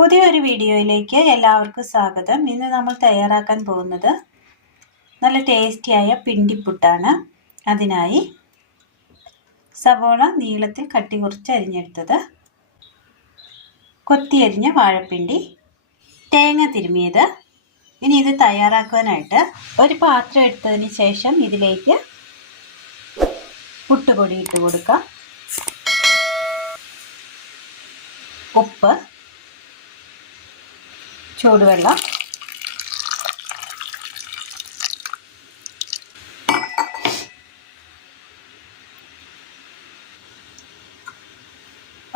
പുതിയൊരു വീഡിയോയിലേക്ക് എല്ലാവർക്കും സ്വാഗതം. ഇന്ന് നമ്മൾ തയ്യാറാക്കാൻ പോകുന്നത് നല്ല ടേസ്റ്റിയായ പിണ്ടിപ്പുട്ടാണ്. അതിനായി സവോള നീളത്തിൽ കട്ടി കുറച്ച് അരിഞ്ഞെടുത്തത്. കൊത്തിയരിഞ്ഞ വാഴപ്പിണ്ടി തേങ്ങ തിരുമിയത്. ഇനി ഇത് തയ്യാറാക്കുവാനായിട്ട് ഒരു പാത്രം എടുത്തതിന് ശേഷം ഇതിലേക്ക് പുട്ടുപൊടി ഇട്ട് കൊടുക്കാം. ഉപ്പ് ചൂടുവെള്ളം.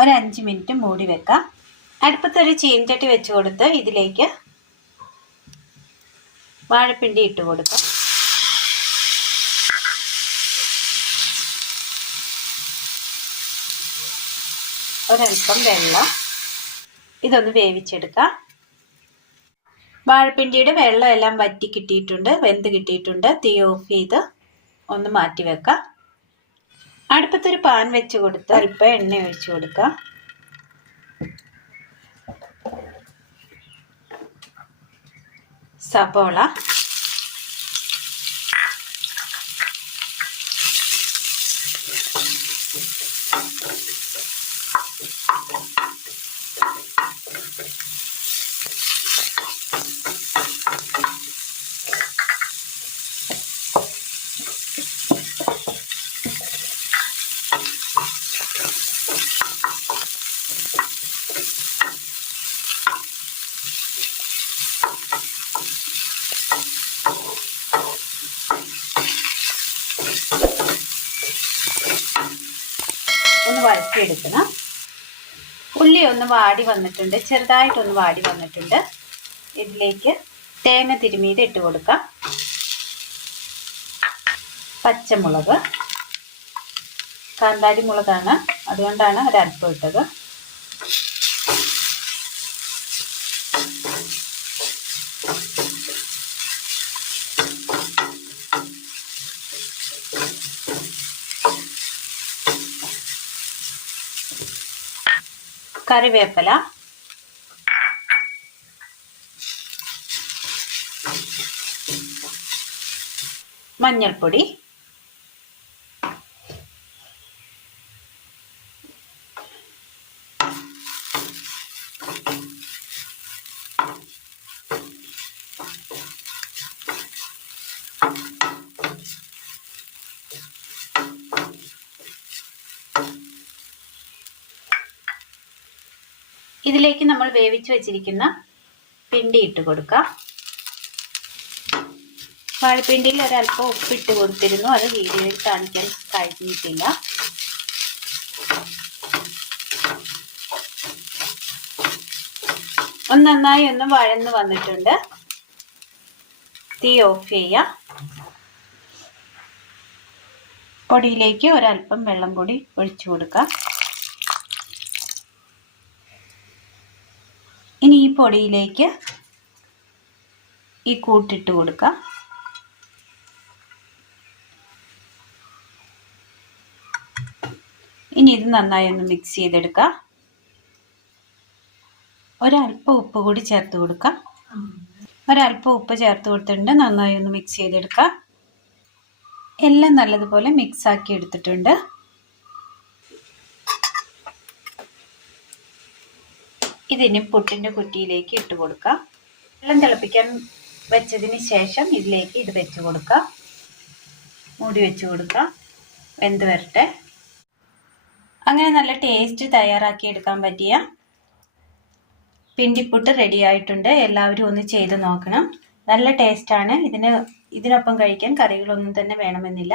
ഒരു അഞ്ച് മിനിറ്റ് മൂടി വെക്കാം. അടുപ്പത്തൊരു ചീൻചട്ടി വെച്ച് കൊടുത്ത് ഇതിലേക്ക് വാഴപ്പിണ്ടി ഇട്ട് കൊടുക്കാം. ഒരൽപ്പം വെള്ളം. ഇതൊന്ന് വേവിച്ചെടുക്കാം. വാഴപ്പിണ്ടിയുടെ വെള്ളമെല്ലാം വറ്റി കിട്ടിയിട്ടുണ്ട് വെന്ത് കിട്ടിയിട്ടുണ്ട്. തീ ഓഫ് ചെയ്ത് ഒന്ന് മാറ്റി വെക്കാം. അടുപ്പത്തൊരു പാൻ വെച്ച് കൊടുത്ത് അല്പം എണ്ണ ഒഴിച്ചു കൊടുക്കാം. സബോള ഒന്ന് വഴറ്റിയെടുക്കണം. ഉള്ളി ഒന്ന് വാടി വന്നിട്ടുണ്ട്. ചെറുതായിട്ടൊന്ന് വാടി വന്നിട്ടുണ്ട്. ഇതിലേക്ക് തേങ്ങ തിരുമീത് ഇട്ട് കൊടുക്കാം. പച്ചമുളക്. കാന്താരി മുളകാണ് അതുകൊണ്ടാണ് ഒരൽപ്പം ഇട്ടത്. കറിവേപ്പില. മഞ്ഞൾപ്പൊടി. ഇതിലേക്ക് നമ്മൾ വേവിച്ച് വെച്ചിരിക്കുന്ന പിണ്ടി ഇട്ട് കൊടുക്കാം. വാഴപ്പിണ്ടിയിൽ ഒരല്പം ഉപ്പിട്ട് കൊടുത്തിരുന്നു. അത് വീഡിയോയിൽ കാണിക്കാൻ കഴിഞ്ഞിട്ടില്ല. ഒന്ന് നന്നായി ഒന്ന് വഴന്ന് വന്നിട്ടുണ്ട്. തീ ഓഫ് ചെയ്യാം. പൊടിയിലേക്ക് ഒരല്പം വെള്ളം കൂടി ഒഴിച്ചു കൊടുക്കാം. ഇനി ഈ പൊടിയിലേക്ക് ഈ കൂട്ടിട്ട് കൊടുക്കാം. ഇനി ഇത് നന്നായി ഒന്ന് മിക്സ് ചെയ്തെടുക്കുക ഒരല്പം ഉപ്പ് കൂടി ചേർത്ത് കൊടുക്കാം. ഒരല്പം ഉപ്പ് ചേർത്ത് കൊടുത്തിട്ടുണ്ട്. നന്നായി ഒന്ന് മിക്സ് ചെയ്തെടുക്കാം. എല്ലാം നല്ലതുപോലെ മിക്സ് ആക്കി എടുത്തിട്ടുണ്ട്. ഇതിന് പുട്ടിന്റെ കുറ്റിയിലേക്ക് ഇട്ട് കൊടുക്കാം. വെള്ളം തിളപ്പിക്കാൻ വെച്ചതിന് ശേഷം ഇതിലേക്ക് ഇത് വെച്ച് കൊടുക്കാം. മൂടി വെച്ച് കൊടുക്കാം. വെന്ത് വരട്ടെ. അങ്ങനെ നല്ല ടേസ്റ്റ് തയ്യാറാക്കി എടുക്കാൻ പറ്റിയ പിണ്ടിപ്പുട്ട് റെഡി ആയിട്ടുണ്ട്. എല്ലാവരും ഒന്ന് ചെയ്ത് നോക്കണം. നല്ല ടേസ്റ്റാണ് ഇതിന് ഇതിനൊപ്പം കഴിക്കാൻ കറികളൊന്നും തന്നെ വേണമെന്നില്ല.